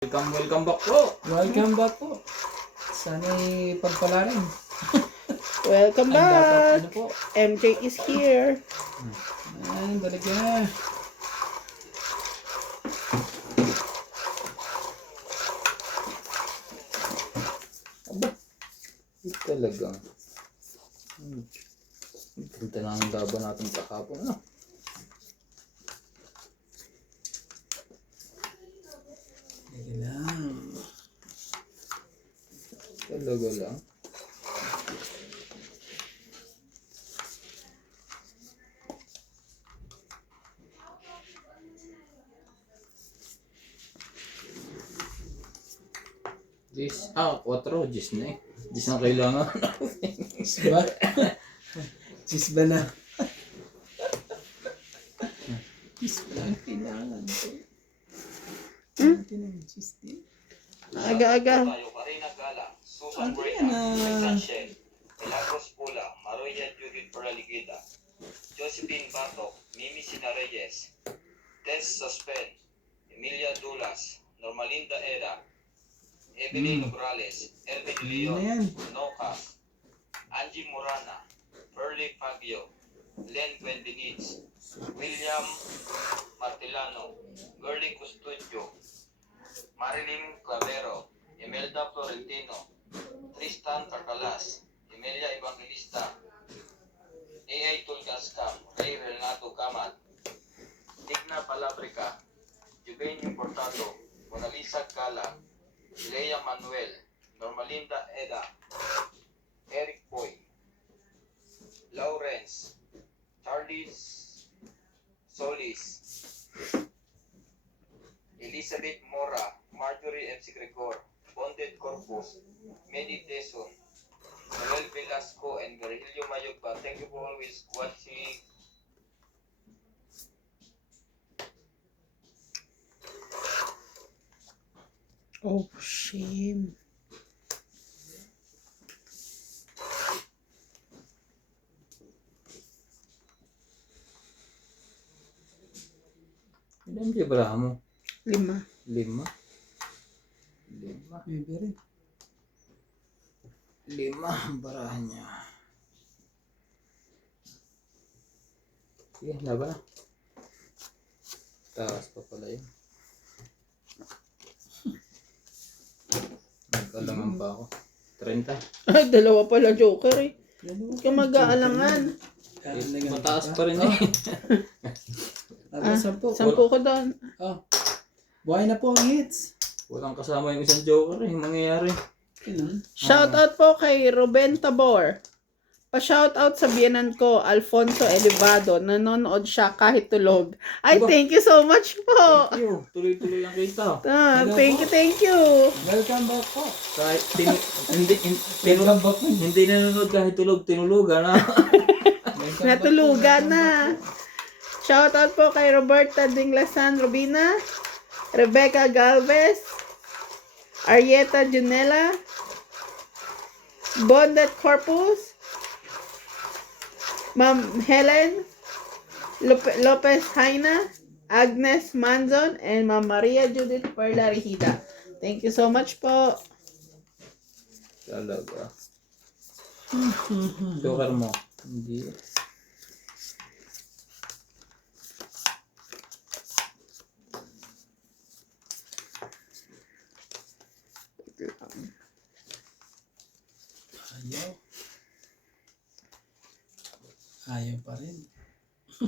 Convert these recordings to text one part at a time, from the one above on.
Welcome back po. Welcome back po. Sana'y pagpala rin. Welcome Ang dapat back. ano po. MJ is here. Ayan, balik na. Aba, hindi talaga. Punta na ang laban natin kahapon. Ano? Sige lang. Talaga lang. Jis, 4 Jis na eh. Jis na kailangan. Cheese ba? Cheese ba na? Cheese ba ang kailangan ko? Natin ang cheese din. Aga-aga. Karina Gala, Susan Ano Breda, yan, Sanchez, Milagros Pula, Maria Judith Paraligida, Josephine Batok, Mimi Sina Reyes, Tess Sospen, Emilia Dulas, Normalinda Era, Evelyn Nograles, Elvin Ano Leon, yan? Nocas, Angie Morana, Pearly Fabio, Len Buendinitz, William Martilano, Gerling Custudio, Marilyn Clavero, Imelda Florentino, Tristan Carcalas, Emilia Evangelista, A.A. Tulgascam, Ray Renato Camat, Digna Palabrica, Eugenio Portado, Monalisa Gala, Leia Manuel, Normalinda Eda, Eric Boy, Lawrence, Charlie Solis, Elizabeth Mora, Marjorie M. Gregor, Bonded Corpus, Medi Teson, Noel Velasco, and Virgilio Mayogba. Thank you for always watching. Oh, shame. Ilan di baraha mo? 5. 5. 5. Maybe rin. 5 ang barahan niya. Sige, laban na. Taas pa pala yun. Nag-alangan pa ako. 30. Ay, dalawa pala joker eh. Dalawa. Huwag ka mag-aalangan. Mataas pa rin eh. Aba, 10. 10 ko doon. Oh. Buhay na po ang hits. Walang kasama yung isang joker eh. Mangyayari. Kailan? Shoutout po kay Ruben Tabor. Pa-shoutout sa biyenan ko, Alfonso Elevado. Nanonood siya kahit tulog. Ay, Diba? thank you so much po. Thank you. Tuloy-tuloy ang kita. Thank you. Welcome back po. Kahit hindi Welcome back po. hindi nanonood kahit tulog, tinulugan na. Welcome Natulugan back po. na. Shoutout po kay Roberta Dinglasan Robina, Rebecca Galvez, Arieta Junela, Bondet Corpus, Ma'am Helen Lopez Haina, Agnes Manzon, and Ma'am Maria Judith Perla Rihida. Thank you so much po. Talaga. Joker mo. Hindi. Ayaw. Ayaw pa rin.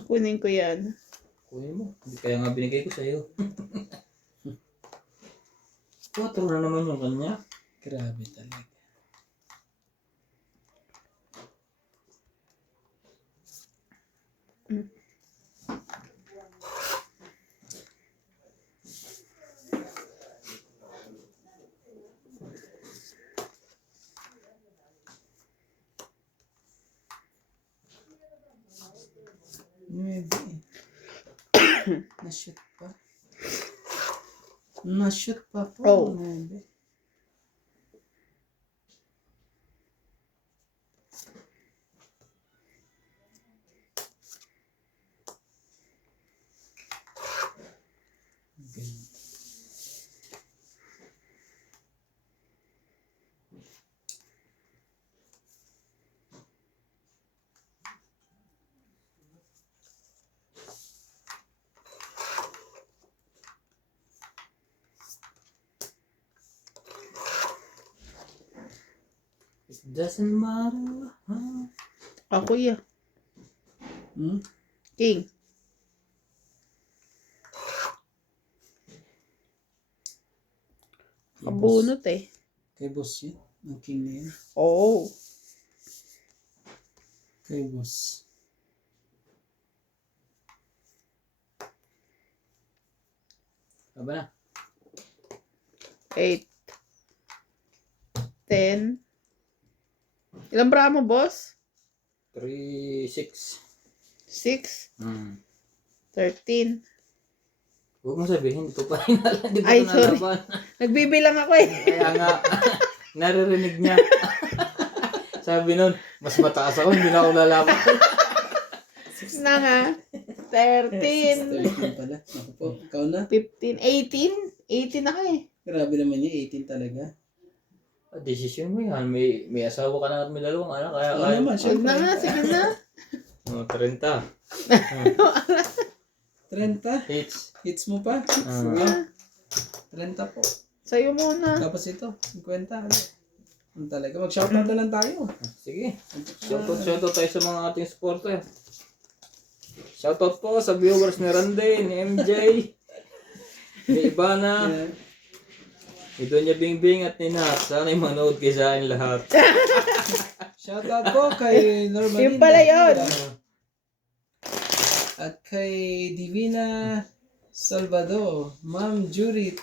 Kunin ko yan. Kunin mo. Hindi kaya nga binigay ko sa'yo. 4 na naman yung kanya. Grabe talaga. Maybe. Na-shoot pa. Na-shoot pa po. Oh. Maybe. Ganun. Doesn't matter. Huh? Ako ya. Hmm? King. Kabunot eh. Kay boss yan. Ang king na yan. Oo. Kay boss. Aba na. 8. 10. Ilang bra mo, boss? 3, 6. 6. Hmm. 13. Huwag mong sabihin, di ko pa hinala. Di ko Ay, ito sorry. nalaban. Nagbibilang ako eh. Kaya nga, naririnig niya. Sabi nun, mas mataas ako, hindi na ako lalaban. Na nga. 13. 13 pala. Ako po. Ikaw na. 15. 18. 18 ako eh. Grabe naman yun. 18 talaga. Desisyon mo yan. May asawa ka na at may dalawang anak. Kaya Oo naman. Huwag na nga. Sige na. 30. 30. Hits. Hits mo pa. Sige. 30 po. Sa'yo muna. Tapos ito. 50. Ano talaga? Mag-shoutout na lang tayo. Sige. Shoutout tayo sa mga ating supporter. Shoutout po sa viewers ni Randy, ni MJ, ni Ivana, ni Donya Bingbing at ni Nat. Sana'y manood kayo sa akin lahat. Shoutout po kay Normalinda. Yung pala yun. At kay Divina Salvador, Ma'am Judith,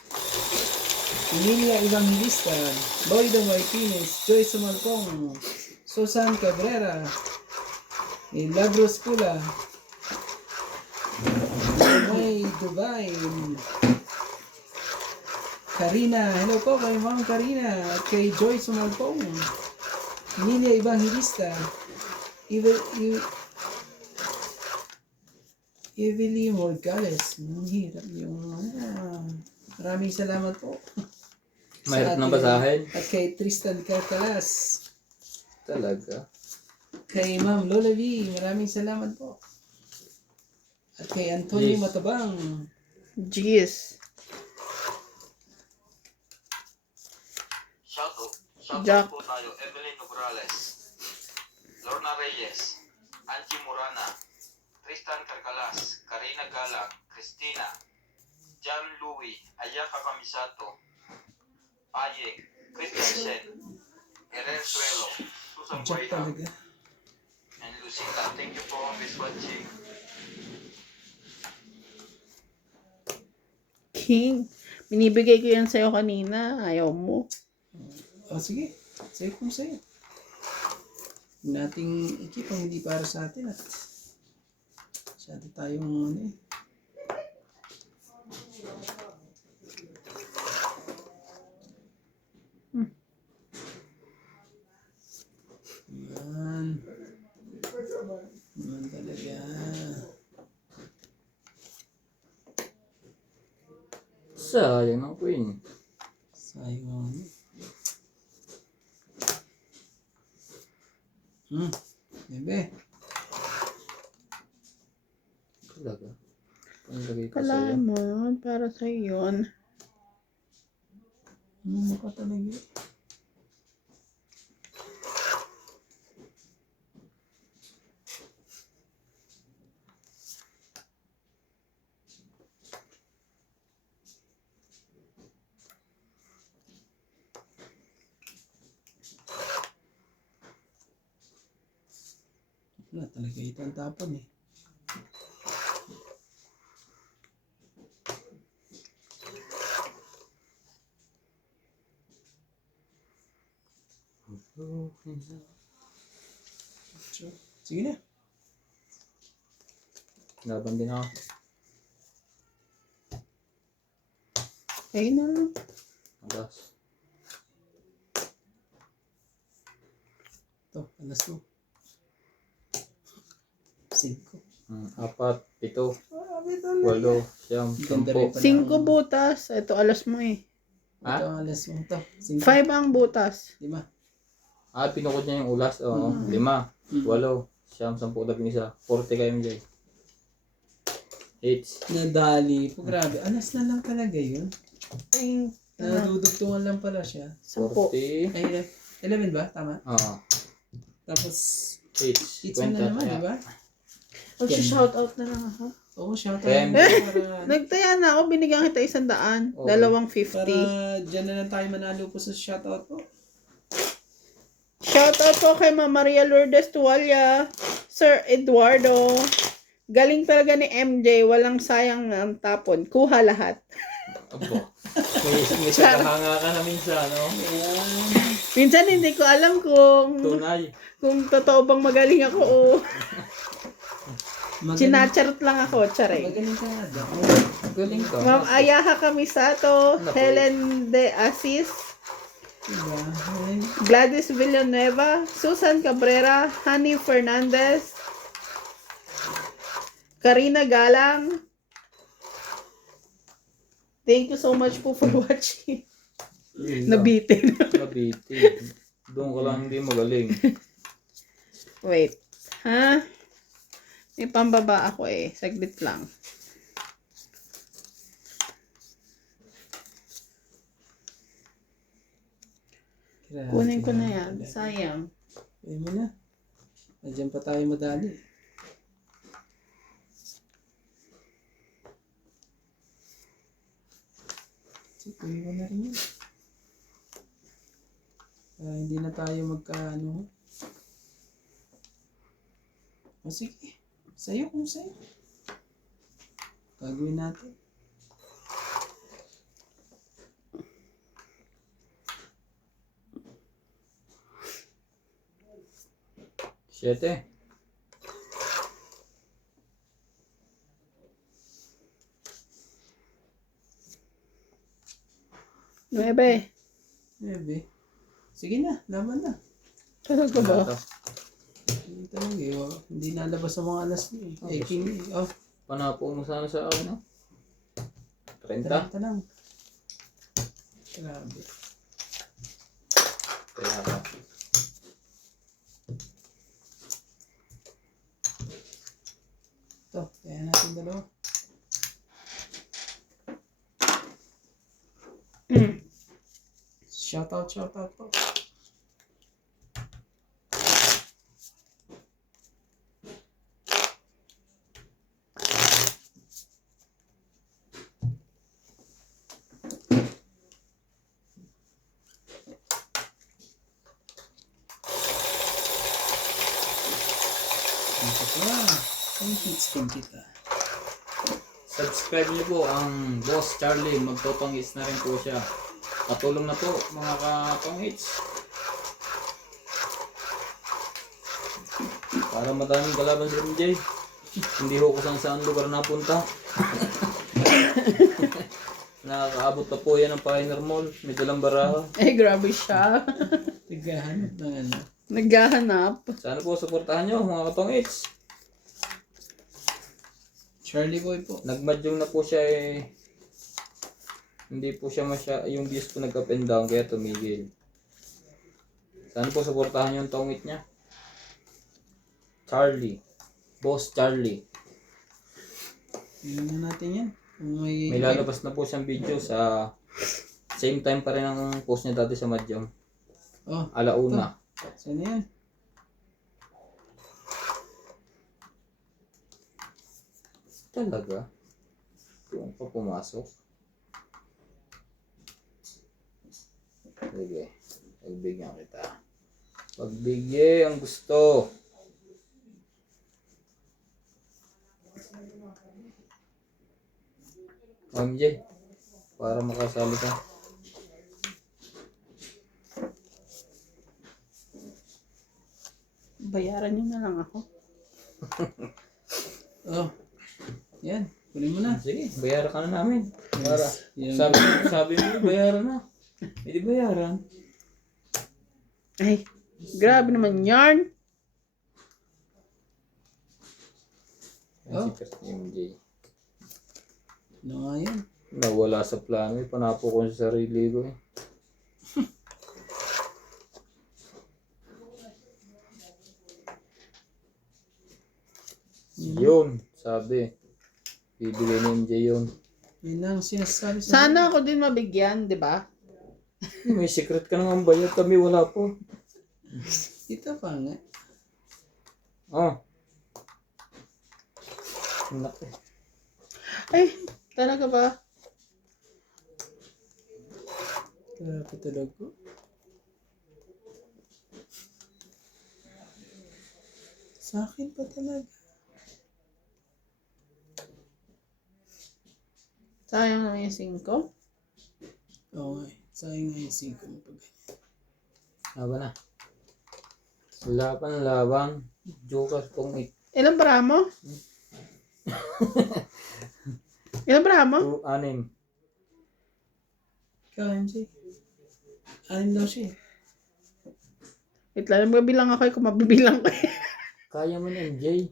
Emilia Evangelista, Boydo Martinez, Joyce Malcong, Susan Cabrera, Milagros Pula, May Dubai, Karina, hello po kay Ma'am Karina, at kay Joyce Malcong, Emilia Evangelista, Evelyn Morgales. Hirap yung maraming salamat po. Mahirap Sa ng ating- basahin. At kay Tristan Carcalas. Talaga. Kay Ma'am Lola V. Maraming salamat po. At kay Antonio Yes. Matabang. Jeez. Shoutout Jack. po tayo. Evelyn Nograles, Lorna Reyes, Angie Morana, Tristan Carcalas, Karina Galang, Christina, John Louie, Ayaka Kamisato, Ayek, Christian Sen, Eren Suelo, Susan Jack Boyham, talaga. and Lucita. Thank you for always watching. King. Binibigay ko yan sa'yo kanina. Ayaw mo. O sige. Sa'yo kung sa'yo. Huwag nating ikip ang hindi para sa atin at masyado tayong ano eh. Yan. Yan talaga. Sayang ng queen. Sayang. Bebe. Talaga. Panglagay ko Kala sa'yo. mo. Para sa'yo yun. Ano ka talaga? Wala talaga ito ang tapon eh. Sige na. Laban din ako. Ayun na lang. Alas. Ito, alas mo. 5. 4, 7, Grabe talaga. 8, 9, Ganda rin 10. pala. 5 butas. Ito alas mo eh. Ito ang alas mo. Ito. 5. 5 ang butas. 5. Pinukod niya yung ulas. 5, 8, 9, 10, 11, 40 kayo MJ. 8. Nadali po. Grabe. Alas na lang talaga yun. Ay, Nadudugtungan lang pala siya. 10. 40. Ay, 11 ba? Tama? Oo. Tapos, Each. it's na naman, di ba? Mag-shoutout na lang ako. Oo, shout out. Kaya- Para, Nagtaya na ako, binigyan kita 100. Okay. 250. para dyan na lang tayo manalo po sa shout out po. Shoutout po kay Ma'am Maria Lourdes Tuwalya, Sir Eduardo. Galing talaga ni MJ, walang sayang ang tapon. Kuha lahat. Abo. May sagahanga ka na minsan, no? Minsan hindi ko alam Tunay. kung totoo bang magaling ako o Magaling, chinacharot lang ako, tsare. magaling ka nga daw. Galing ka. Ma'am Ayaha Kamisato, Naku. Helen De Assis, Diba? Ay, Gladys Villanueva, Susan Cabrera, Honey Fernandez, Karina Galang. Thank you so much po for watching. Nabitin. Nabitin. Doon ka lang hindi magaling. Wait. Ha? May pambaba ako eh. Saglit lang. grabe. Kunin ko na yan. Sayang. Ayun mo na. Nandiyan pa tayo madali. Kunin ko na rin yun. Hindi na tayo magkaano. O sige. Sa'yo kung sa'yo. Gagawin natin. Siyete. Nuebe. Bebe. Sige na. Laban na. Talaga ba? Wala to. Hindi talaga eh. Hindi nalabas sa mga alas niyo. Eh, king eh. Oh, Panapo mo sana sa akin, no? 30. 30 lang. Grabe. Kaya ka. Ito, kaya natin dalawa. Shout out po. Thank you. Subscribe niyo po ang Boss Charlie. Magtotongits na rin po siya. Patulong na po mga katongits. Para madaming kalaban si MJ. Hindi ho kung saan lugar napunta. Nakakaabot na po yan ng Pioneer Mall. May dalang baraha. Eh, grabe siya. Naghahanap ng ano. Naghahanap. Sana po supportahan nyo mga katongits. Charlie Boy po. Nagmadyong na po siya eh. Hindi po siya yung views po nag-up and down kaya tumigil. Sana po supportahan nyo yung tongit niya. Charlie. Boss Charlie. Tingnan na natin yan. Kung May lalabas na po siyang video sa same time pa rin ang post niya dati sa Madyong. Oh, Alauna. saan yan? Talaga? Kung pa pumasok. Sige. Pagbigyan kita. Pagbigyan ang gusto. MJ, para makasali ka. Bayaran niyo na lang ako. Oh, yan. Kunin mo na. Sige, bayaran ka na namin. Para, Yan. sabi mo, bayaran na. Hindi bayaran. Ay, grabe naman yarn. Oh. Si MJ. Ano nga yan? Nawala sa plano eh. Panapo ko sa sarili ko eh. Yun, sabi. Bibigay ni MJ yun. Yun ang sinasabi sa Sana ako din mabigyan, di ba? May secret ka naman bayad. Kami wala po. Ito pa nga. Oh. Ang laki. Ay, talaga ba? Grabe talaga. Sa akin pa talaga. Sayang naman yung 5. Oo nga eh. Sayang nga yung 5 mo pag ganyan. Laban na. Laban. Joker kong Ilang bara mo? Ilang bara mo? 6. Ikaw, MJ. 6 daw siya eh. Wait lang, magbilang ako kung mabibilang ko. Kaya mo na, MJ.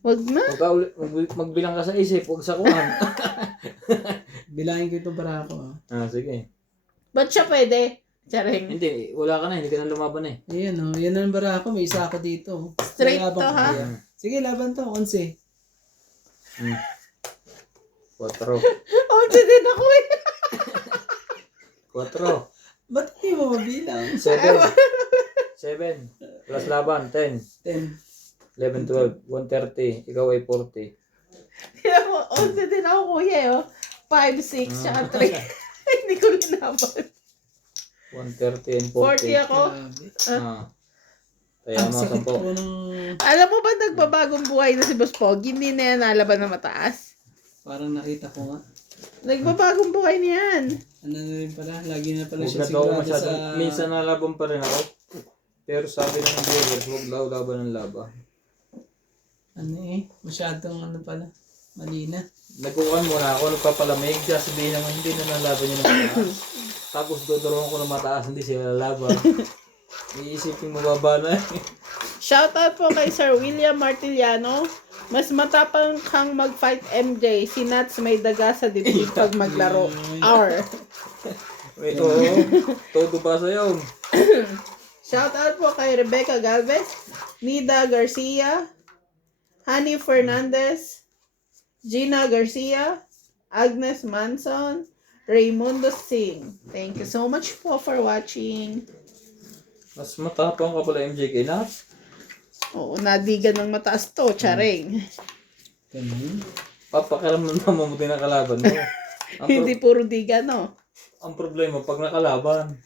Wag na. Huwag ka magbilang ka sa isip, huwag sa kuhan. Bilangin ko ito para ako ah. Sige. Ba't siya pwede? Charing. Hindi, wala ka na, hindi ka na lumaban eh. Ayan oh. Yan ang bara ako. May isa ako dito. Straight Laban to, ko ha? kaya. Sige, laban to. 11. 4. Oh, din ako eh. 4. Ba't hindi mo mabilang? 7. 7. Plus laban, 10. 10. 11, 12, 130. Ikaw ay 40. Tignan mo, 11 din ako kuya eh. Oh. 5, 6, tsaka 3. Hindi ko linaban. 130 and 40 40. ako. Grabe. Kaya Ang mga sakit 10. ko ng... Alam mo ba nagbabagong buhay na si Boss Pogi? Hindi na yan nalaban na mataas. Parang nakita ko nga. Nagbabagong buhay niyan. Ano na rin pala. Lagi na pala Huwag siya na daw sigurado masyado. sa... Minsan nalaban pa rin ako. Pero sabi ng viewers, huwag daw laban ng laban. Ano eh. Masyadong ano pala. Mali na. Nagkukuhan muna ako, nagpapalamig. Kaya sabihin naman, hindi na nalaban niya ng mataas. Tapos dodorong ko ng mataas, hindi sila lalaban. Iisipin mo baba na. Shoutout po kay Sir William Martiliano. Mas matapang kang mag-fight MJ. Si Nats may daga sa dibdib pag maglaro. Our. Wait, oo. Todo ba sa'yo? Shoutout po kay Rebecca Galvez, Nida Garcia, Honey Fernandez, Gina Garcia, Agnes Manson, Raymundo Singh. Thank you so much po for watching. Mas matapang ka pala MJ kay Nats. Oo, nadigan ng mataas to, charing. Ganun. Papakiramdam na mamuti na kalaban mo. Hindi puro diga, no? Ang problema, pag nakalaban.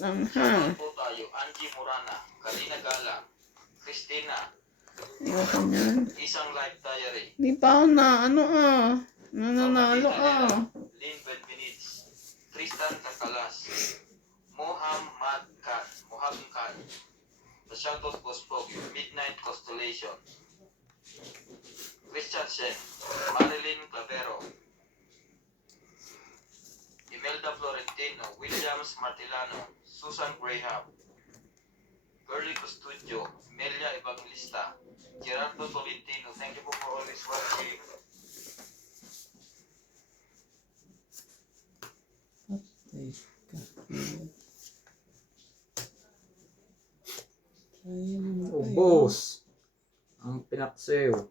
Po tayo, Angie Morana, Karina Gala, Christina, Ayoko niyan. Isang Life Diary, Di pa ako na, nananalo Lynn Benvenides, Tristan Kakalas, Mohammed Khan, The Shoutout Gospel, Midnight Constellation, Christian Shen, Marilyn Clavero, Imelda Florentino, Williams Martilano, Susan Graham, Curly Custudio, Melia Evangelista, Gerardo Tolentino. Thank you for always watching. Ubos. Ang pinaksew.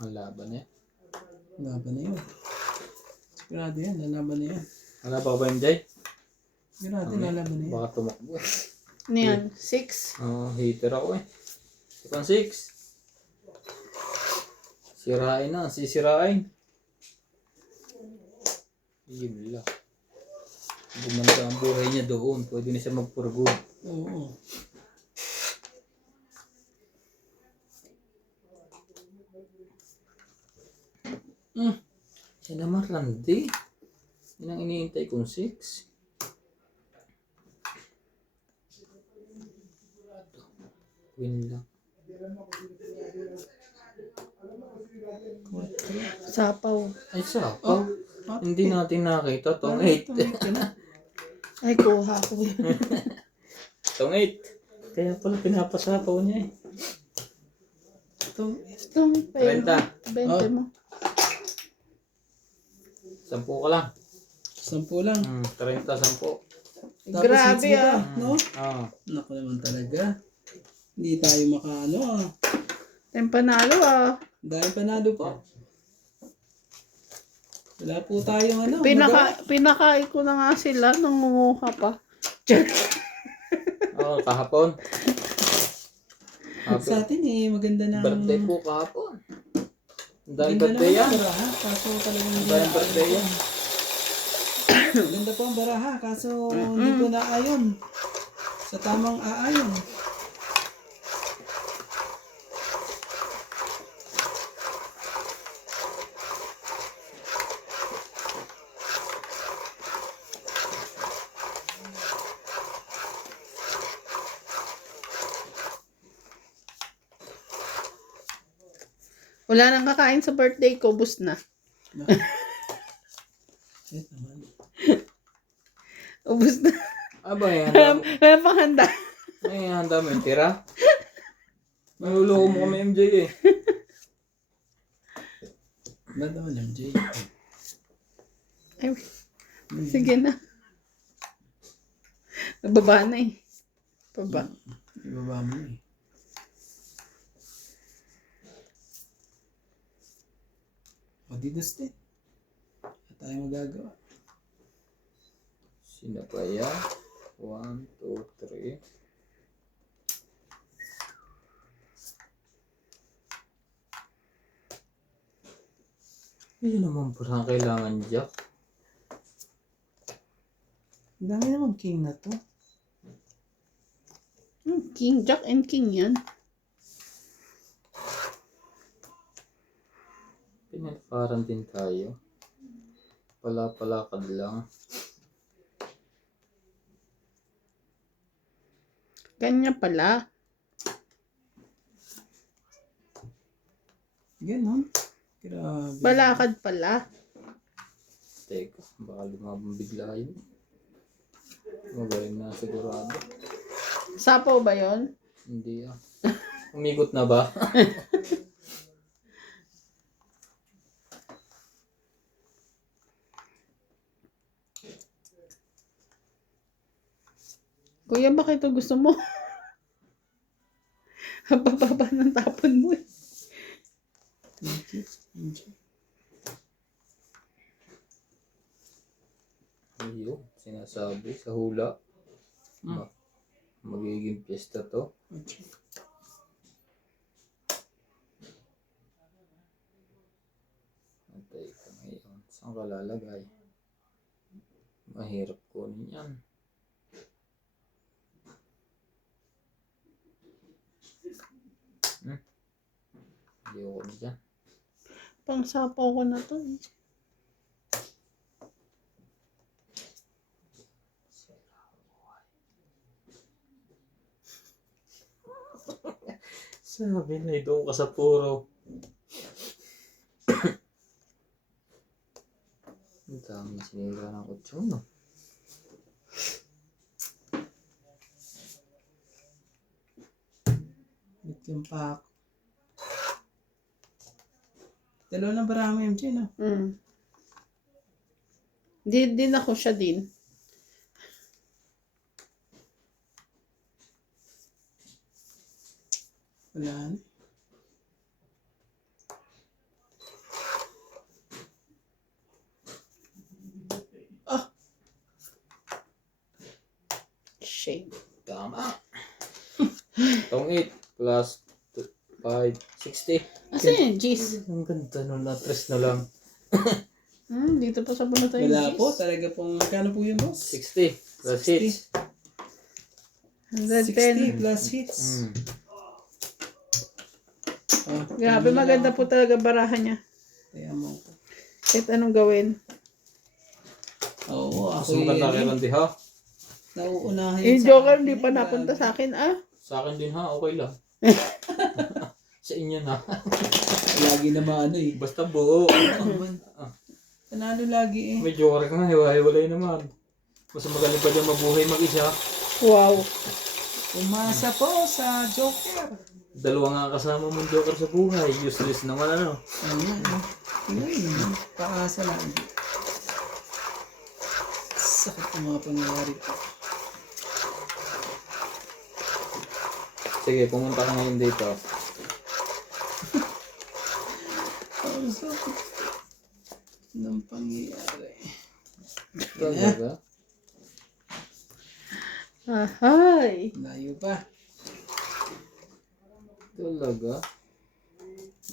Ang laban niya. Laban na yun. Sigurado yan. Lalaban na yan. Wala pa ba MJ? Sigurado lalaban na yan. Baka tumakbo eh. Ano yan? 6? Hater ako eh. Ipang 6. Sirain na. Sisirain. Yun lang. Gumanda ang buhay niya doon. Pwede na siya magpurgo. Oo. Siya naman Randy. Yan ang iniintay kong 6. Win lang. Sapaw. Ay, sapaw. Hindi natin nakita. Tong 8. Ay, kuha ko yun. Tong 8. Kaya pala pinapasapaw niya eh. Ito. Itong 30. 20 mo. 10 ka lang. 10 lang. 30, 10. Tapos Grabe hits mo pa, ah. no? Ah. Naku naman talaga. Hindi tayo makaano ah. Tayong panalo ah. Dahil panalo po. Wala po tayong ano. magawa. Pinakain ko na nga sila nung nguha pa. Oo, kahapon. Sa atin maganda na. Birthday po kahapon. Ang daming Ganda birthday naman yan. ang baraha, kaso talagang Ang daming birthday yan. Ganda po ang baraha, kaso hindi po naayon. Sa tamang aayon. Wala nang kakain sa birthday ko, bus na. Shit naman. Ubus na. Aba, may handa mo. Wala pang handa. May handa mo yung tira. Naluloko mo kami MJ eh. Ba't naman MJ? Ay, sige na. Nababa na eh. Baba. Ibaba mo eh. O didos din. Wala tayong magagawa. Sino pa yan? 1, 2, 3. Ayun naman parang kailangan jack. Ang dami naman king na to. King, Jack and King yan. Pinagparan din tayo. Pala-palakad lang. Kanya pala. Ganon. Grabe. Balakad pala. Teka, baka lumabang bigla yun. Magaling na sigurado. Sapaw ba yon? Hindi ah. Umigot na ba? Kuya, bakit ito gusto mo? Bababa ng tapon mo eh. Ayun, sinasabi sa hula. Magiging piyesta to. Antay ka ngayon. Saan ka lalagay? Mahirap kunin yan. Hindi ako na dyan. Pang sapaw ko na to eh. Sabi na doon ka sa puro. Ang dami sinira ng kutsyon, no? Bit yung pack. Dalawa na baraha mo MJ, no? Din ako siya din. Wala na. Shame. Tama. Tong 8 plus 5, 60. Asan yung G's? Ang ganda nun na 3 na lang. Dito pa sa bunot tayo Wala G's. po, talaga pong, magkano po yun, boss? 60 plus hits. 110. 60 plus hits. Oh, Grabe, maganda po talaga baraha niya. kaya mo po. Kahit anong gawin. Oo, Mas ako maganda kay Randy ha. nauunahin Yung sa Joker, akin. hindi pa napunta sa akin Sa akin din ha, okay lang. Sa inyo na. Lagi na maano eh. Basta buo. Panalo lagi eh. May joker nga, hiwa-hiwalay naman. Mas magaling pa dyan mabuhay mag-isa. Wow. Umasa po sa Joker. Dalawa nga kasama mong joker sa buhay. Useless naman ano. Ano nga, eh. Tingnan naman. Paasa lang. Sakit ang mga pangyayari ko. Sige, pumunta ka ngayon dito. Ang sakit ng pangyayari. Talaga? Ahay. Layo pa. Talaga?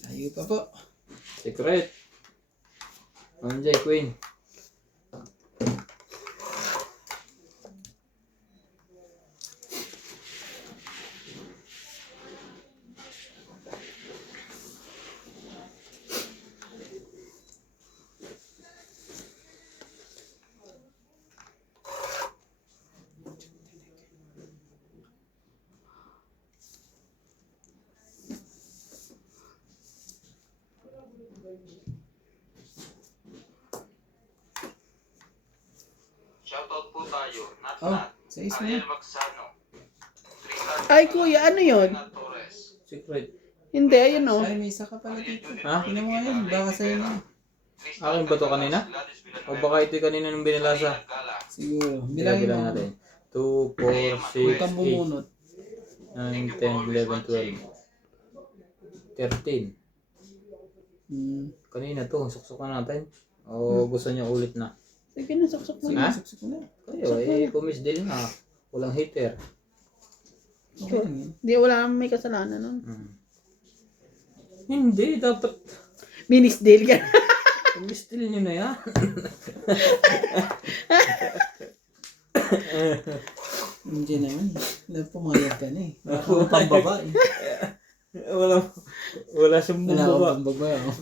Layo pa po. Secret. Anjay, Queen. Shoutout po tayo. Nat Oh, Nat. sa isma. Ariel Magsano. Trinidad Ay, kuya, ano yun? Marina Torres. Secret. Hindi, ayun o. Ay, may isa ka pala dito. Ha? Tingnan mo ngayon. Baka sa'yo na. Akin ba to kanina? O baka ito yung kanina nung binilasa? Siguro. Bilangin Bilangin mo. natin. 2, 4, Huwag 6, kang 8, bumunot. 9, 10, 11, 12, 13. Kanina to, suksukan natin. O gusto niya ulit na? Sige na, suksok mo. Sige, Ha? suksok mo na. Kayo, pumis din na. Walang hater. Okay lang yun. Hindi, wala naman may kasalanan nun. Hindi, dapat Minisdale ka. pumis din nyo na yan. Hindi naman. Pumayag ka na eh. Wala kang pambabae. Wala siyang Wala bumaba. kang pambabae. Oh.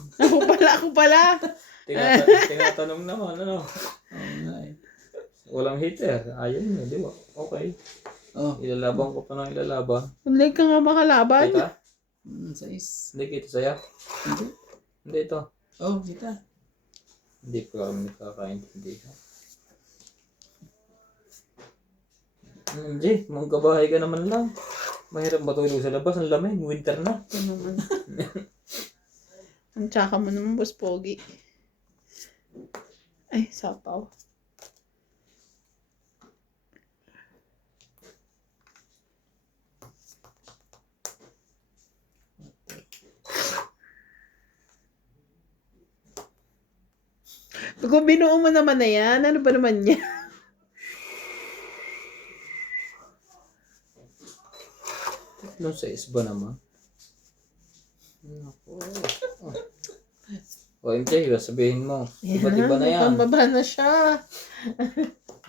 Ako pala. Tinatanong naman, ano? Oo nga eh. Walang hater. Ayun yun, di ba? Okay. Oh. Ilalaban ko pa ng ilalaban. Hindi ka nga makalaban. Kita? Sais. Hindi kita saya? Hindi. Hindi ito. Oh, kita. Hindi ko kami nakakaintindi. Hindi, manggabahay ka naman lang. Mahirap matulog sa labas, ang lamig, winter na. Ito naman. Ang tsaka mo naman, boss Pogi. Ay, sapaw. Kung binuo mo naman na yan, ano ba naman yan? Tatlong size ba naman? Naku. O MJ, sabihin mo. Iba't iba na yan. Pambaba na siya.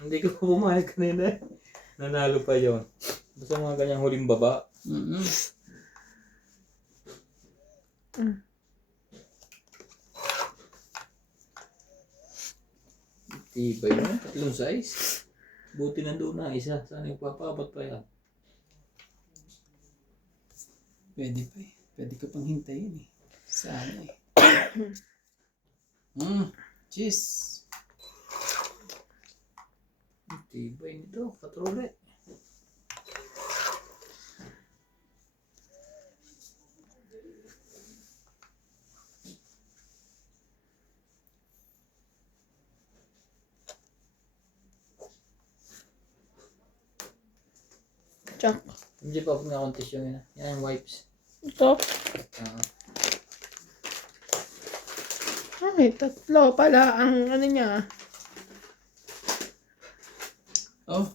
Hindi ko pumayag kanina. Nanalo pa yon. Basta mga ganyang huling baba. Diba yun? Tatlong size. Buti nandoon na isa. Sana yung papabot pa yan. Pwede pa eh. Pwede ko pang hintayin eh. Sana eh. Cheese. Diba yun ito? Patrole. Chak. Hindi pa nga contest yung yun. Yan yung wipes. Ito. Ay, tatlo pala ang ano niya. Oh.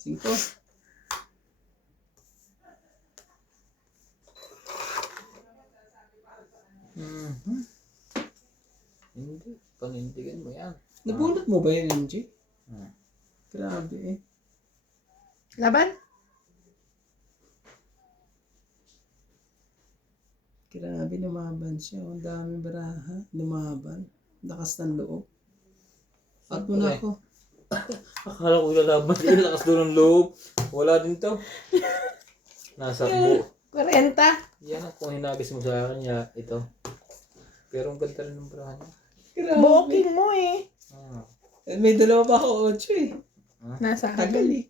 5. Hindi. Panindigan mo yan. Nabunot mo ba yun, MJ? Hmm. Grabe eh. Laban? Grabe, lumaban siya. Ang daming baraha. Lumaban. Lakas ng loob. At mo na ako. Akala ko ilalaban din. Lakas doon ng loob. Wala din to. Nasa buo. 40. Yan ang kung hinagis mo sa akin ya, ito. Pero ang ganda rin ng braha niya. Grabe. Booking mo eh. Eh, may dalawa pa ako 8 eh. Nasa Tagal akin. eh.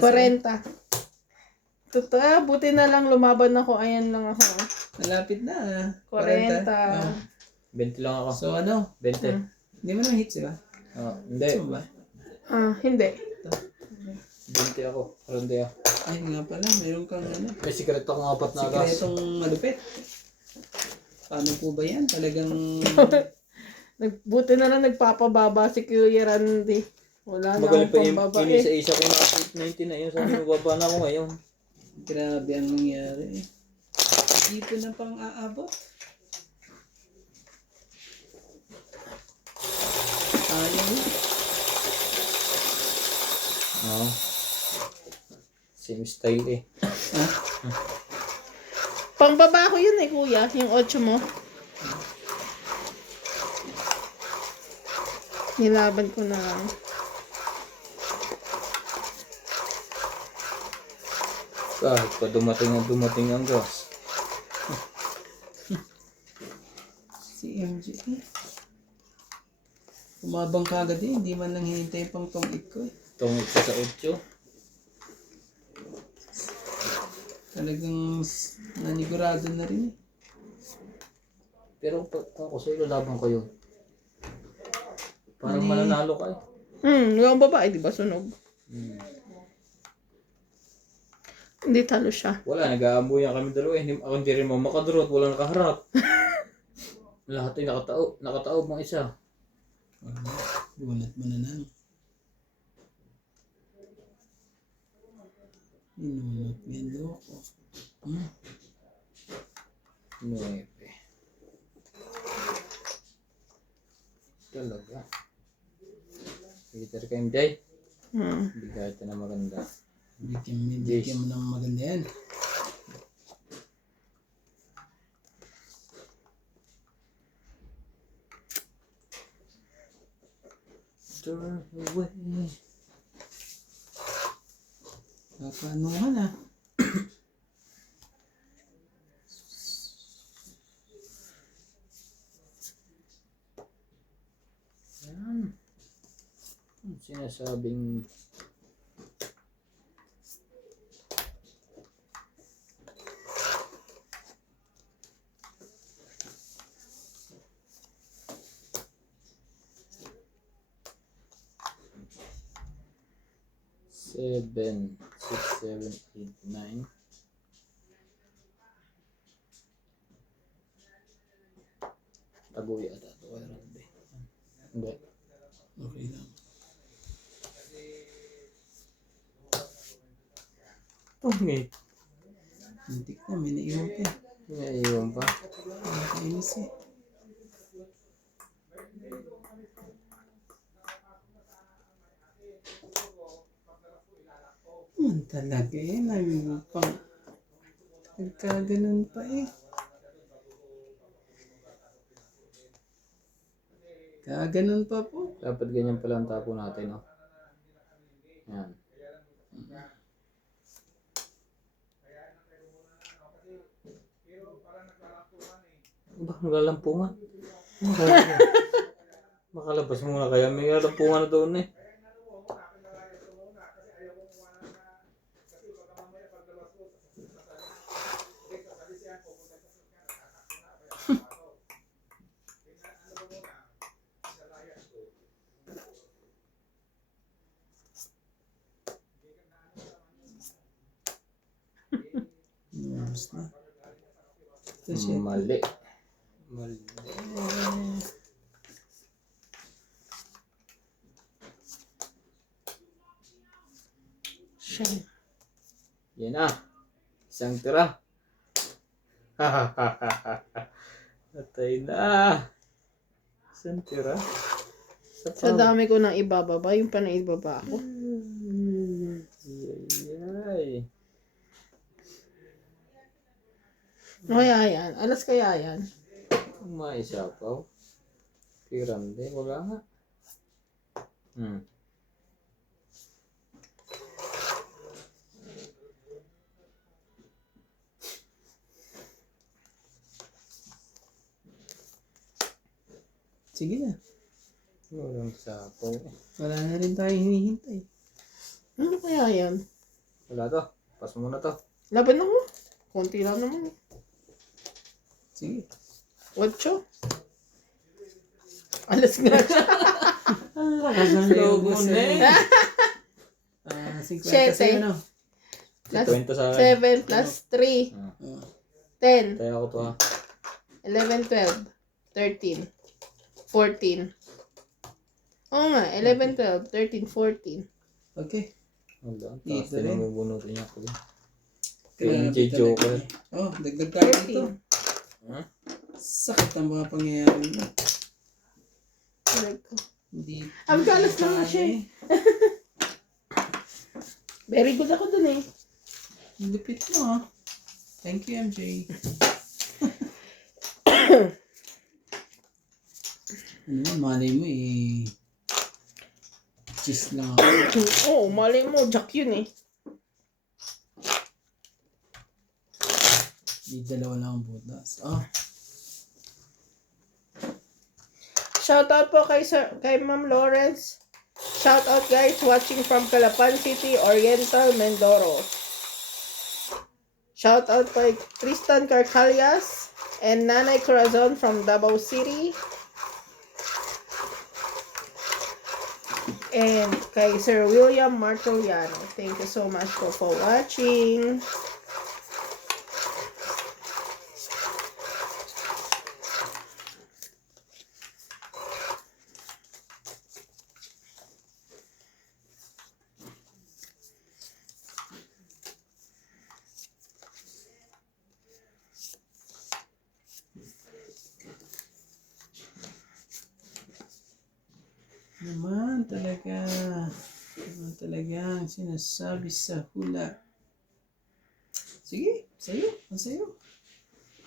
40. Totoo, buti na lang lumaban ako. Ayan lang ako. Malapit na. 40. Oh. 20 lang ako. So ano? 20. Hindi mo na hits, di ba? Hindi. Hits mo ba? Hindi. 20 ako. Rande ah. Ay nga pala, mayroon kang ano. May sikreto akong 4 na agas. Sikretong malupit. Paano po ba yan? Talagang Buti na lang nagpapababa si Kuya Randy. Wala na Magaling pa akong yung pambabae. isa ko na 890 na yun. Saan mababa na ako ngayon? grabe ang nangyari. Dito na pang aabot. Ayaw. Oo. Same style eh. Ha? Pangbaba ko yun kuya. Yung 8 mo. Nilaban ko na lang. Kahit pa dumating ang gas. Si MJ. Umabang ka agad eh. Hindi man lang hinintay pang tumig ko eh. Tungod pa sa 8. Talagang nanigurado na rin eh. Pero pag ako sa'yo, lalaban ko yun. Parang Mali. mananalo ka eh. Yung babae, di ba sunog? Hindi talo siya. Wala, nag-aamuyan kami dalawa eh. Ako hindi rin mo makadurot, wala nakaharap. Lahat ay nakataob ng isa. Gulat mo na lang. Inunot mo yan loko. Nuebe. Talaga. Peter ka MJ. Bigay ito na maganda. Bigyan mo ng maganda yan. Turn away. Paano ka na? Yan. Ang sinasabing seven, 6, 7, 8, 9. Tagoy ata ito kay Randy. Hindi. Okay lang. Okay. Hindi ko, may naiwan pa eh. Ngayon pa. Nakainis eh. Talaga eh. Pang nagkaganon pa eh. Kaganon pa po. Dapat ganyan pala ang tapo natin, no? Yan. Ba, naglalampungan? Makalabas muna kaya. May lalampungan na doon eh. Nervous na. Ito siya. Mali. Mali. Siya. Yan na. Isang tira. Natay na. Isang tira. Sa dami ko nang ibababa, yung pa na ibaba ako. Ay. Kaya yan. Alas kaya yan. Maisapaw. Pirande. Wala nga. Sige na. Walang sapaw. Wala na rin tayo hinihintay. Ano kaya yan? Wala to. Pas mo na to. Laban ako. Konti lang naman. Sige. 8. Alas nga siya. Lakas ng loob mo na eh. 50 Siyete. sa'yo, no? Plus 20 sa akin. 7 plus 3. Oh. 10. Kaya ako to ha. 11, 12, 13, 14. Oo nga, 11, 12, 13, 14. Okay. Wala. Dito Tapos rin. tinubunutin niya ako. Grabe MJ Joker. talaga. Oh, dagdag tayo dito. 13. Huh? Sakit ang mga pangyayari mo. Hindi. Ang galas lang na siya eh. Very good ako dun eh. Lupit mo, ah. Thank you, MJ. Ano man, malay mo eh. Cheese lang ako. Oo, malay mo, Jack yun eh. Di dalawa lang ang butas. Ah, Shoutout po kay Ma'am Lawrence. Shoutout guys watching from Calapan City, Oriental, Mindoro. Shoutout kay Tristan Carcalias and Nanay Corazon from Davao City. And kay Sir William Martoliano. Thank you so much for watching. naman talaga. Naman talagang sinasabi sa hula. Sige, sa'yo. Ang sa'yo.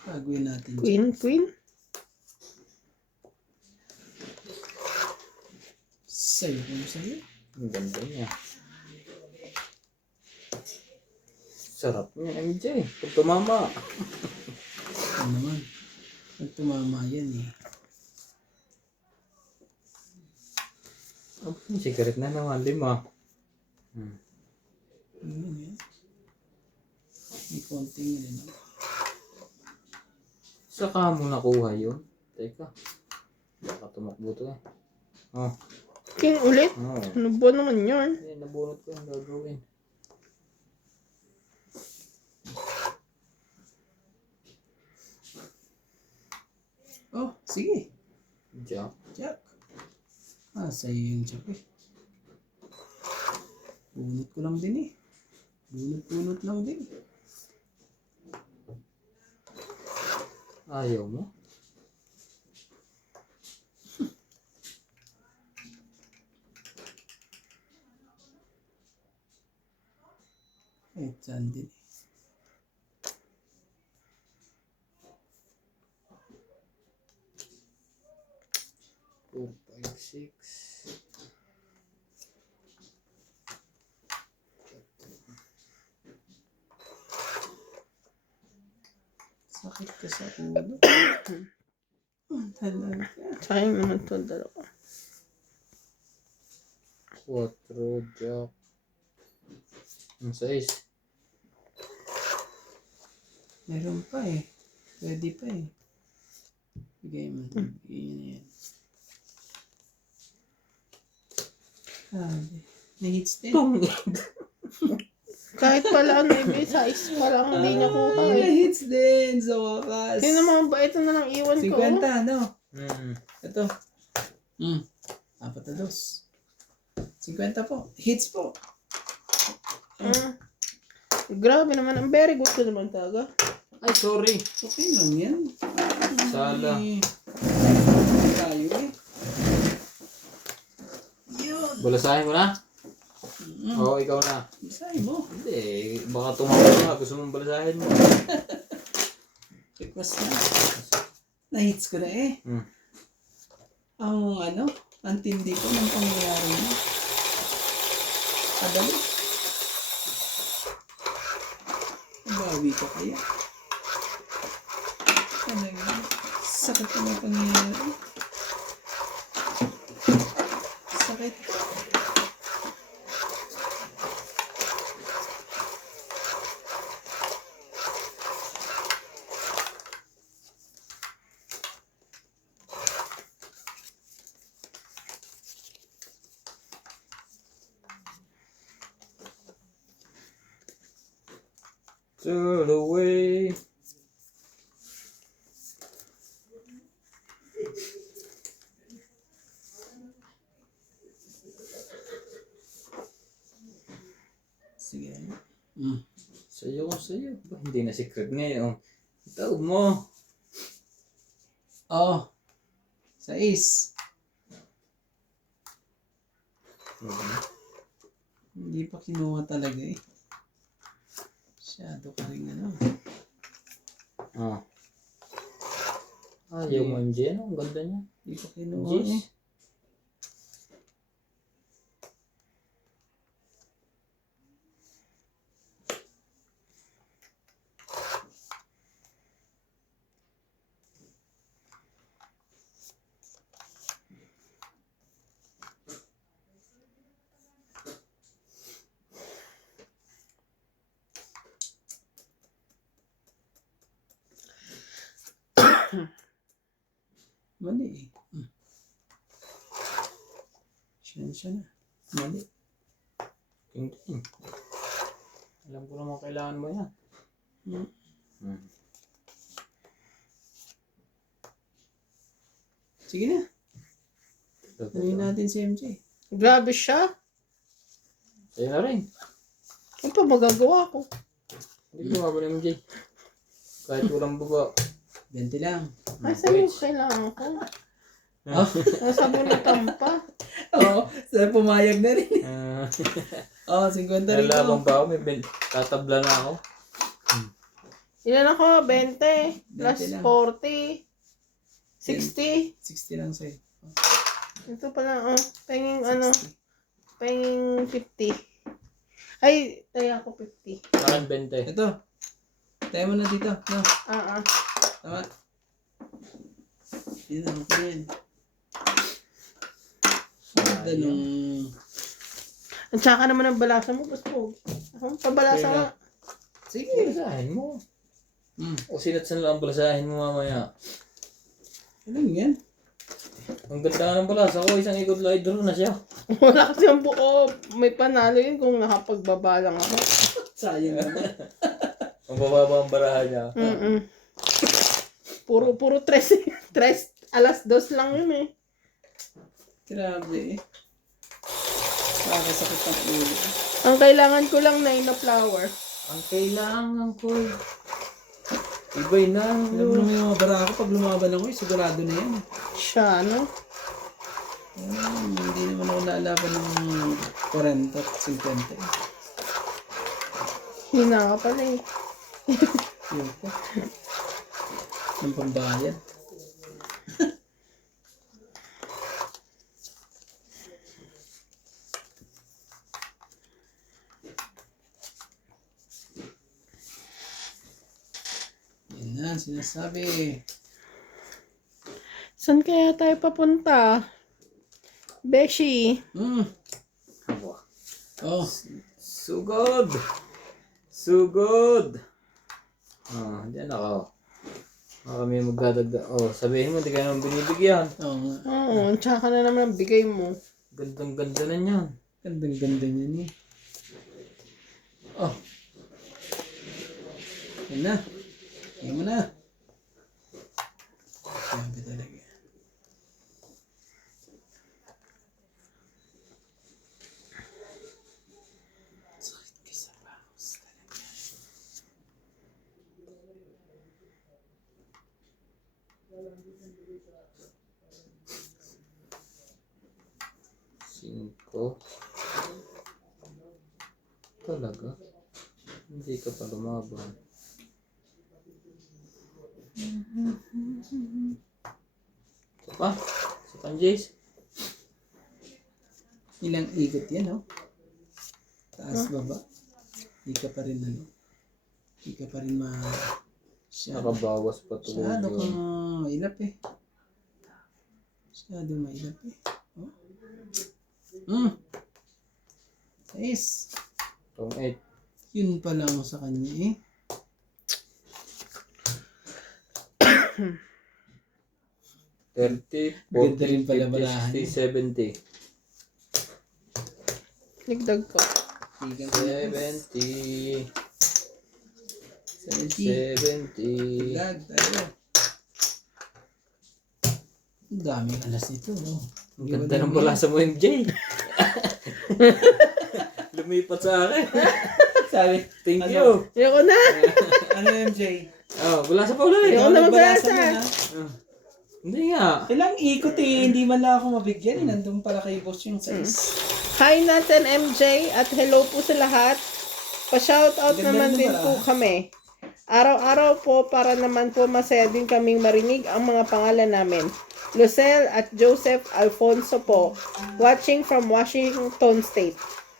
Gagawin natin. Queen. Sa'yo kung sa'yo. Ang ganda niya. Sarap niya, MJ. Pag tumama. Ano naman. Pag tumama yan eh. Oh, sigaret na naman, 5. Ano yan? May konting yun eh. Saka mo nakuha yun. Teka. Baka tumakbo to eh. Oh. King ulit? Oh. Ano ba naman yun? Eh, nabunot ko yung gagawin. Oh, sige. Jack. Jack. Ah, sa'yo yung Jack eh. Bunot ko lang din eh. Bunot lang din. Ayaw mo? Eh, dyan din eh. Four, 5, 6. Sakit ka sa ulo. Ah, talaga. Sayang naman to dalawa. 4, Jack. Ang 6. Meron pa eh. Pwede pa eh. Bigay mo. Bigay na yan. Ah, na-hits din. Kahit pala ano, may size pa lang hindi niya kuha eh. Na-hits din sa wakas. Sino naman ba? Ito na lang iwan ko. 50, no? Mm. Ito. 4 na 2. 50 po. Hits po. Grabe naman. Ang very good ko naman talaga. Ay, sorry. Okay lang yan. Sala. Tayo eh. Balasahin mo na? Oo, ikaw na. Basahin mo. Hindi, baka tumama ka. Gusto mong balasahin mo. Request na. Na-hits ko na eh. Ang tindi ko ng pangyayari mo. Kadali. Bawi ka kaya. Talaga. Sakit ko ng pangyayari. Sakit. Turn away. Sige. Mm. Sa'yo ko sa'yo. Ba, hindi na secret ngayon. Itaw mo. Oh. 6. Hindi pa kinuha talaga eh. Shadow ka rin ano. Ah. Ayaw mo MJ, ano? Ang ganda niya. Hindi pa kinuha Jeez. eh. Mali eh. Siya na. Mali. King. Alam ko naman kailangan mo yan. Hmm. Sige na. Gawin natin si MJ. Grabe siya. Sa'yo na rin. Ano pa magagawa ko? Hindi ko mababa ng MJ. Kahit walang baba. 20 lang. Ay, sa'yo kailangan ko. Oh. Sabi mo tampa. Oo. Saan pumayag na rin. Ah, Oo, 50 rin Nalabang ko. pa ako. Tatabla na ako. Ilan ako? 20 plus 20 lang. 40. 60. 60 lang sa'yo. Ito pala, penging 60. penging 50. Ay, tayo ako 50. Saan 20? Ito. Tayo mo na dito. No. Tama. Yan ang yan. Ganda nung... At saka naman ang balasa mo, gusto. Ako, pabalasa nga. Sige. Balasahin mo. Hmm. O sinatsan lang ang balasahin mo mamaya. Ano yan? Ang ganda nga ng balasa ko. Isang ikot lighter na siya. Wala kasi ang buo. May panalo yun kung nakapagbaba lang ako. Sayang naman. Ang bababa ang barahan niya. Puro tres. Alas 2 lang yun eh. Grabe eh. Nakakasakit ang ulo. Ang kailangan ko lang na flower. Ang kailangan ko. Iba'y na. Alam mo naman yung mga bara ko, pag lumaban ako, sigurado na yan. Siya, no? Hindi naman ako lalaban ng 40 at 50. Hina ka pala eh. Yun po. Ng pambayad. Yan na, sinasabi. Saan kaya tayo papunta? Beshi. Oh, Sugod! Sugod! Ah, diyan ako. Kami magdadagdag. Oh, sabihin mo, hindi ka naman binibigyan. oo nga. Oo, tsaka na naman ang bigay mo. Gandang ganda na niyan. Gandang-ganda niyan eh. Oh. Yan na. Yan mo na. Sabi talaga. Sakit ka sa bangus talaga. Cinco. Talaga? Hindi ka pa lumaban. Ito pa? Sa Panjays? Ilang ikot yan, oh. Taas, baba. Hindi ka pa rin, ano. Hindi ka pa rin Nakabawas pa tuloy Masyado yun. kang mailap eh. Masyado mailap eh. Oh. 6. Tong 8. Yun pala ako sa kanya eh. Ganda rin pala 40, balahan 50, 60, 70. Ligdag ko. 70. 70. 70. Lag tayo. Ang daming alas nito. Oh. Ang ganda ng balasa mo, MJ. Lumipat sa akin. Sabi, thank you. Ayoko na. Ano MJ? Oh, balasa pa ulit. Ayoko na Balasa magbasa. mo na. Hindi nga. Kailang ikot eh. Hindi man lang ako mabigyan. Nandun pala kay boss yung size. Hi natin MJ at hello po sa lahat. Pa-shoutout Ganda naman rin din pala. po kami. Araw-araw po para naman po masaya din kaming marinig ang mga pangalan namin. Lucel at Joseph Alfonso po, watching from Washington State.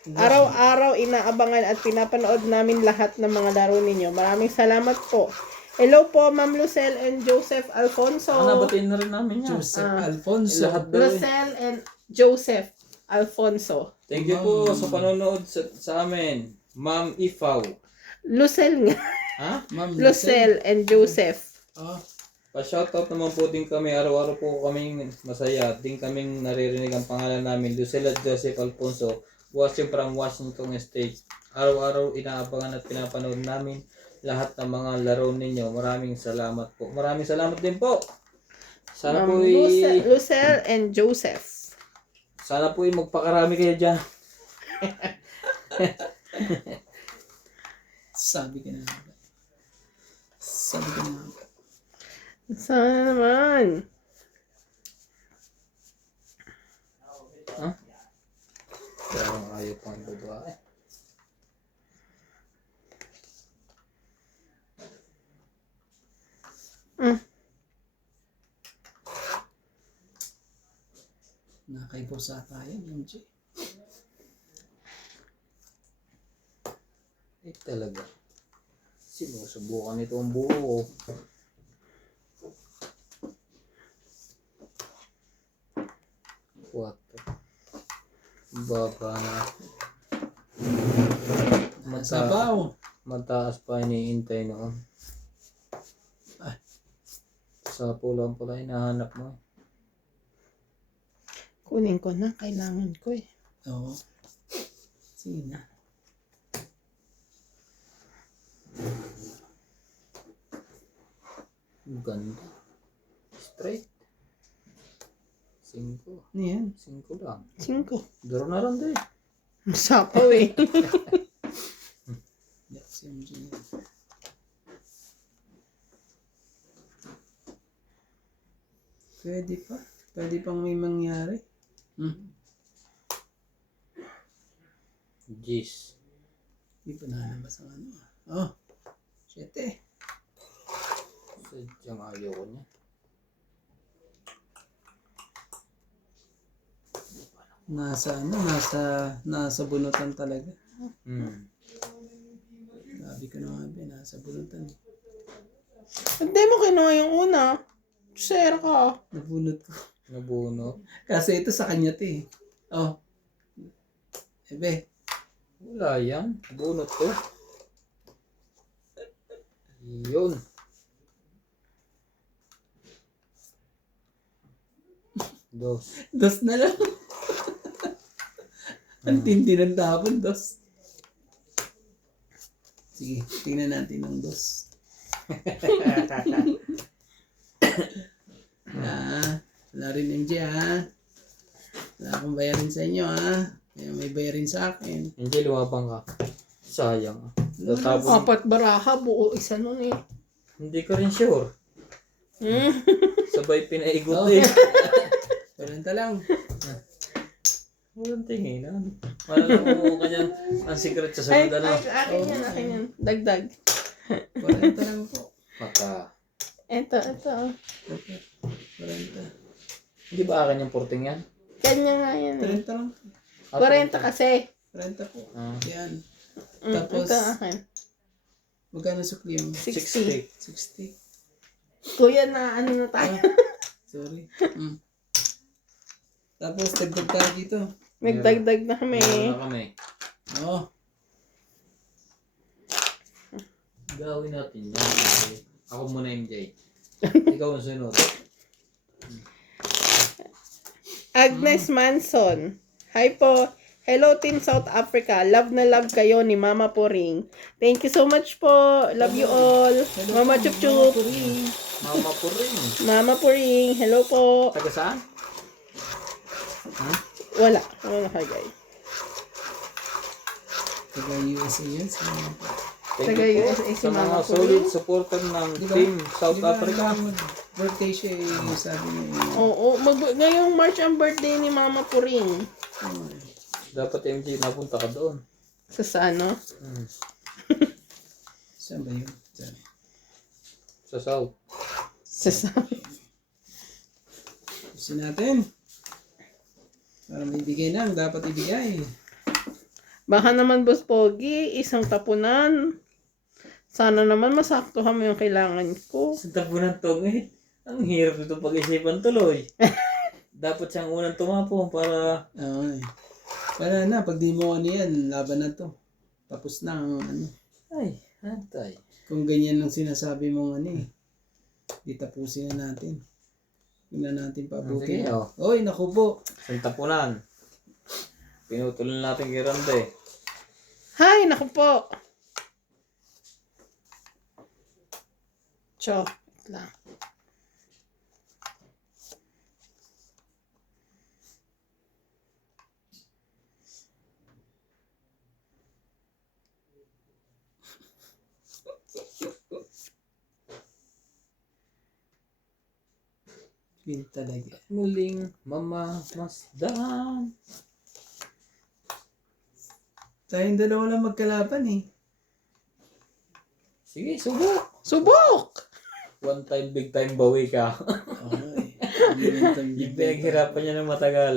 Araw-araw inaabangan at pinapanood namin lahat ng mga laro ninyo. Maraming salamat po. Hello po, Ma'am Lucel and Joseph Alfonso. Nabatiin na rin namin yan. Joseph Alfonso. Lahat daw eh. Lucel and Joseph Alfonso. Thank you po sa panonood sa amin. Ma'am Ifaw. Lucel nga. Ha? Ma'am Lucel and Joseph. Oh, Pa-shoutout naman po din kami. Araw-araw po kaming masaya. Din kaming naririnig ang pangalan namin. Lucel at Joseph Alfonso. Watching from Washington State. Araw-araw inaabangan at pinapanood namin lahat ng mga laro ninyo. Maraming salamat po. Maraming salamat din po. Sana po Lucel and Joseph. sana po magpakarami kayo dyan. sabi ka na. Sabi ka na. Sana naman. Ha? Parang ayaw pang babae. Nakaibosa tayo, MJ. Talaga. Sinusubukan ito ang buo. What? Baba na. Sabaw. Mataas pa iniintay noon. Ah. Sa pulang-pula hinahanap mo. Kunin ko na. Kailangan ko eh. Oo. Sige na. Ganda. Straight. 5. Ano yan? 5 lang. 5. Duro na rin din. Masapaw eh. Yeah, si MJ. Pwede pa. Pwede pang may mangyari. Jeez. Hindi pa nalabas ang ano. Oh. 7. Sadyang ayaw ko niya. Nasa ano, nasa bunutan talaga. Sabi ko na nga ba, nasa bunutan. Hindi mo kinuha yung una. Share ka. Nabunot ko. Nabuno. Kasi ito sa kanya to eh. Oh. Ebe. Wala yan. Bunot to. Yun. Dos. Dos na lang. Ang tindi ng tapon, dos. Sige, tingnan natin ng dos. Wala rin MJ ha. Wala akong bayarin sa inyo ha. Kaya may bayarin sa akin. Hindi lumabang ka. Sayang. Tapos, 4 baraha. Buo isa nun eh. hindi ka rin sure. Sabay pinaigot Oh. eh. 40 lang. Walang tinginan. Malalaman mo kanyang ang secret sa Ay, sunod ano. akin yan, akin yan. Dagdag. 40 lang po. Mata. Ito. 40. Hindi ba akin yung porting yan? Kanya nga yan eh. 30 lang. 40 kasi. 30 po. Ah. Yan. Tapos, Ito akin. magkano sukli yung 60. 60? Kuya na ano na tayo. Sorry. Tapos, dagdag tayo dito. Nagdagdag na kami. Meron na kami. Oo. Gawin natin yan. Ako muna MJ. Ikaw ang sunod. Agnes Manson. Hi po. Hello, Team South Africa. Love na love kayo ni Mama Poring. Thank you so much po. Love you all. Mama Chup Chup. Mama po rin. Mama Poring. Hello po. Taga saan? Wala. Wala nakagay. Taga USA yan. Thank Taga you po USA si sa mga Mama solid Puri. supporter ng Team South Africa. Birthday siya eh. Sabi niya eh. Oo. Ngayong March ang birthday ni Mama Poring. Dapat MJ napunta ka doon. Sa ano? Saan ba yun? Saan? Sa South. Sa Gusto natin. Para may bigay na, dapat ibigay. Baka naman, Boss Pogi, isang tapunan. Sana naman masaktuhan mo yung kailangan ko. Sa tapunan to, ang hirap nito pag-isipan tuloy. Dapat siyang unang tumapo para... Oo eh. Wala na, pag di mo ano yan, laban na to. Tapos na ang ano. Ay, antay. Kung ganyan ang sinasabi mong ano eh. Di tapusin na natin. Huwag na natin paabutin. Sige, oh. Oy, naku po. Sa tapunan. Pinutulan natin kay Rande. Hay, naku po. Cho, wait lang. Yun talaga. Muling mamamasdan. Tayong dalawa lang magkalaban eh. Sige, subok. Subok! One time, big time, bawi ka. Oy. Yung pinaghirapan niya ng matagal.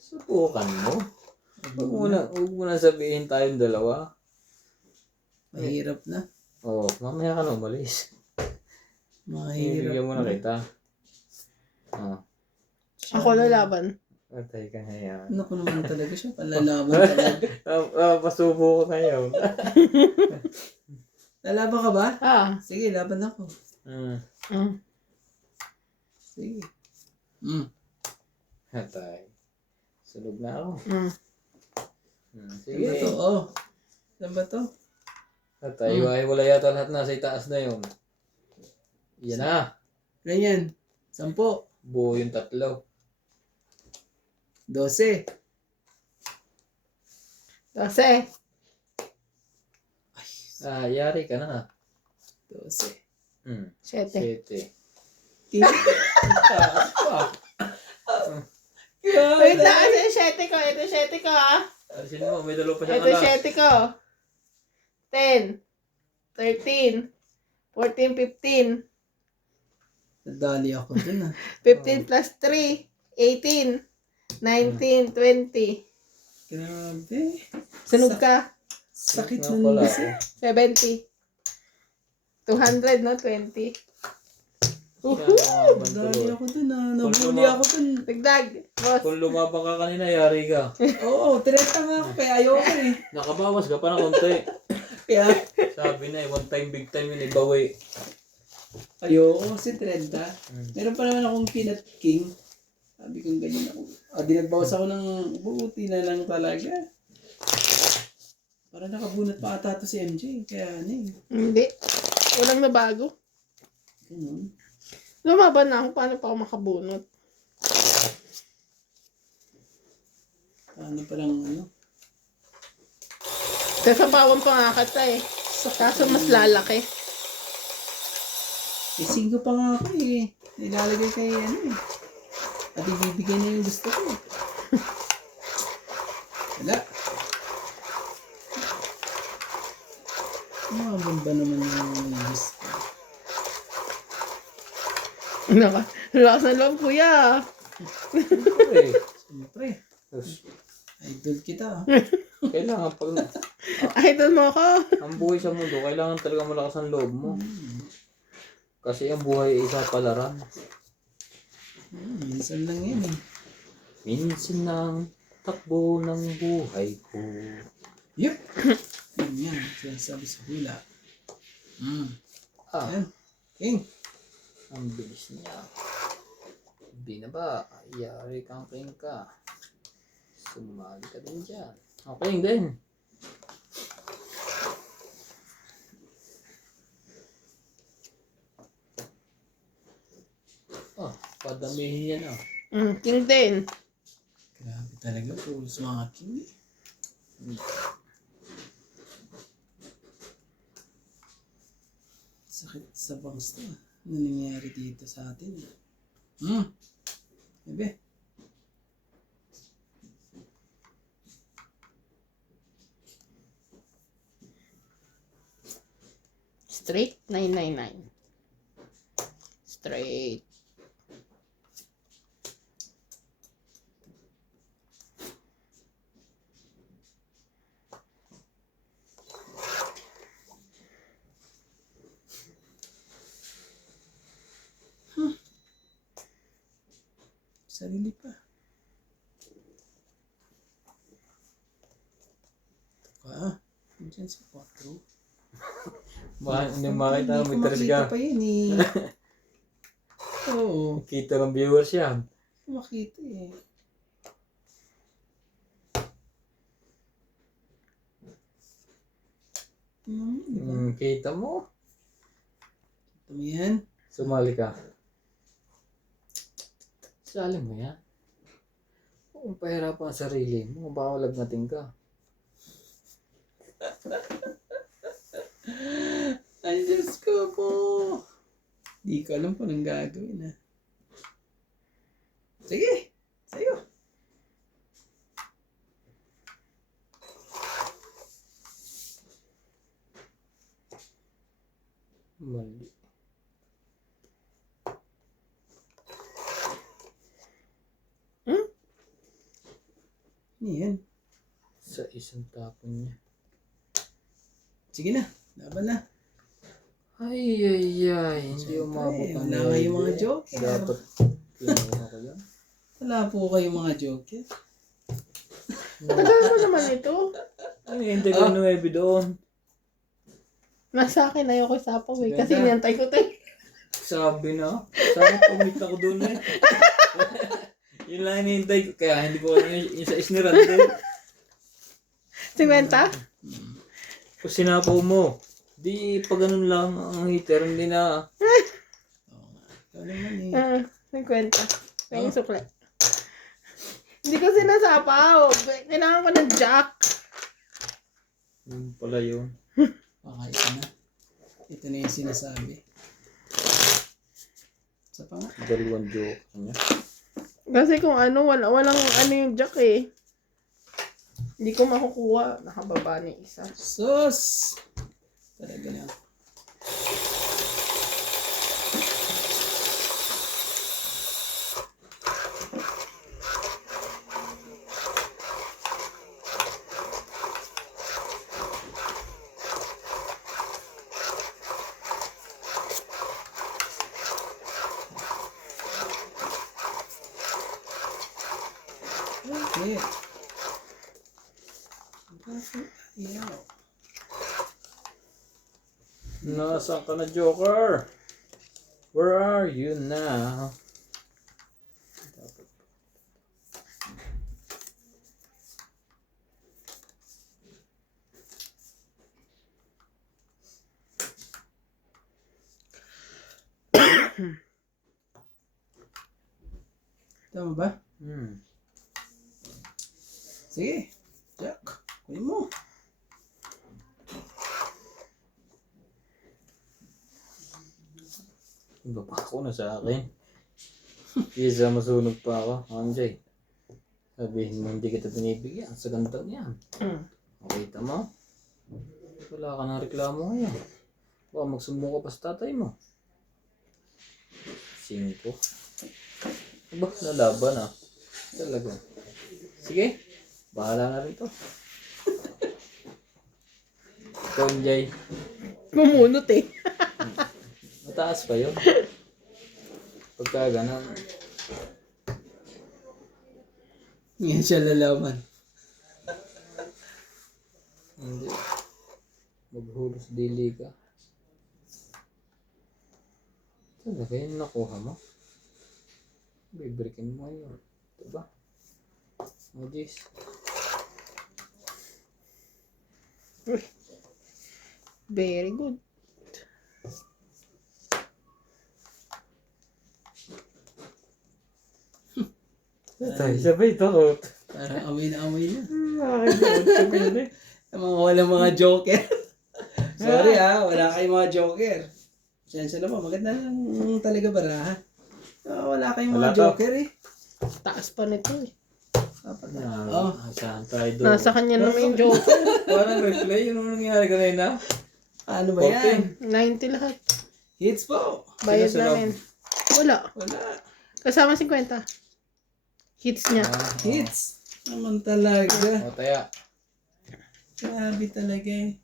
Subukan mo. Huwag mo na sabihin tayong dalawa. Mahirap na. Oo, mamaya ka na umalis. Mahirap Ibigyan mo na na. kita. Ako lalaban. Atay ka na yan. Ano ko naman talaga siya. Palalaban talaga. Pasubo ko ngayon. Lalaban ka ba? Ah. Sige, laban ako. Mm. Sige. Atay. Sulog na ako. Mm. Saan ba Sige. to? Oh. Saan ba to? Atay, wala yata lahat nasa itaas na yun. Yan na. Ganyan. 10. Buo yung 3. 12. 12. Yari ka na. 12. 7. 7. Wait lang, ito yung 7 ko. Ito yung 7 ko, ha? Alisin mo, may dalawa pa siyang Ito yung alas. 7 ko. 10. 13. 14, 15. Nadali ako dun ah. 15 plus 3. 18. 19, 20. Grabe. Sunog ka. Sakit Nga ng pala nasi. ako. 70. 200, no? 20. Nadali ako dun ah. Nabuli ako dun. Dagdag. Boss. Kung lumabang ka kanina, yari ka. Oo, 30 nga ako. Kaya ayoko eh. Nakabawas ka pa na konti. Kaya Sabi na one time, big time yun, ibawi. ayoko kasi 30. Meron pa naman akong peanut king. Sabi kong ganyan ako. Di nagbawas ako ng buti na lang talaga. Para nakabunot pa ata to si MJ. Kaya ano eh. Hindi. Walang nabago. Ganun. Lumaban na ako. Paano pa ako makabunot? Paano palang ano. Kasabawan pa nga kita eh. Kaso mas lalaki. Eh, 5 pa nga ako eh. Nilalagay kay ano eh. At ibibigay na yung gusto ko. Wala. Umabon ba naman yung gusto? Lakas ng loob, kuya. Okay. Siyempre. Tapos, Idol kita ah. kailangan pag Idol mo ako. ang buhay sa mundo, kailangan talaga malakas ang loob mo. Kasi ang buhay ay isa palaran. Minsan lang yan eh. Minsan ng takbo ng buhay ko. Yup! Yan, sinasabi sa hula. Ah, Yan. King. ang bilis niya. Di na ba? Yari kang king ka. Sumali ka din dyan. Okay, din. Oh, padamihin yan oh. King din. Grabe talaga po sa mga king. Sakit sa bangs to. Ano nangyayari dito sa atin? Bebe. Straight 999. Straight. Sarili pa. Ito ka. Diyan sa 4. Hindi makita Hindi mo, ko may makita ka. pa yun eh. Oo. Kita ng viewers yan. Hindi ko makita eh. Diba? Kita mo. Ito mo yan. Sumali ka. Sali mo yan. Kung pahirapan ang sarili mo, baka lagnatin ka. Ay, Diyos ko po. Di ko alam po nang gagawin ha. Sige, sa'yo. Mali. Ano yan? Sa isang tapon niya. Sige na, laban na. Ay. Hindi umabot Siyempre, ang wala kayong mga joker. Dapat kinuha ka yan. Wala po kayong mga joker. Tagal mo naman ito. Ay, hindi ko 9 doon. Nasa akin ayoko isapaw eh. Sige Kasi na. niyantay ko ito eh. Sabi na. Sana pumit ako doon eh. Yun lang hinihintay ko. Kaya hindi ko alam yung sa isniran din. 50? Kung sinapaw mo, di pa ganun lang ang heater, hindi na. Oo nga. Ikaw naman eh. 50. Kaya yung sukle. Hindi ko sinasapaw. Kailangan ko ng jack. Yun pala yun. Okay, ito na. Ito na yung sinasabi. Sa pa nga. Dalawang joke niya. Kasi kung ano, walang ano yung jack eh. Hindi ko makukuha. Nakababa ni isa. Sus! Talaga na. Okay. Ayaw. Nasaan ka na, Joker? Where are you now? Tama ba? Sige. Jack. Kunin mo. Iba pa ako na sa akin. Isa masunog pa ako. Anjay. Sabihin mo hindi kita binibigyan. Sa ganda niyan. Makita mo? Wala ka ng reklamo ngayon. Baka magsumbong ka pa sa tatay mo. 5. Aba, nalaban ah. Talaga. Sige. Bahala na rin to. Ikaw, Jay. Bumunot eh. Mataas pa yun. Pagka ganun. Ngayon siya lalaman. Hindi. Maghulos dili ka. Talaga yun nakuha mo? Bibreakin mo yun. Diba? Oh, jeez. Very good. Tayo, sabay takot. Parang amoy na amoy na. Nakakagod. Mga walang mga joker. Sorry wala kayong mga joker. Sensya na po, maganda lang talaga baraha. Wala kayong mga Wala to. joker eh. Taas pa nito eh. Oh. Saan tayo doon? Nasa kanya naman yung joker. Parang replay. Yun ang nangyari kanina. Ano ba yan? 90 lahat. Hits po. Bayad Sino sa namin. Wala. Wala. Kasama 50. Hits niya. Hits. Naman talaga. O, taya. Grabe talaga eh.